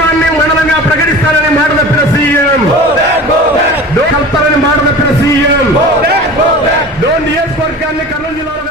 గ్రామాన్ని మండలంగా ప్రకటిస్తానని మాట తప్పిన సీఎం, కలుపుతారని మాట తప్పిన సీఎం, నియోజకవర్గాన్ని కర్నూలు జిల్లాలో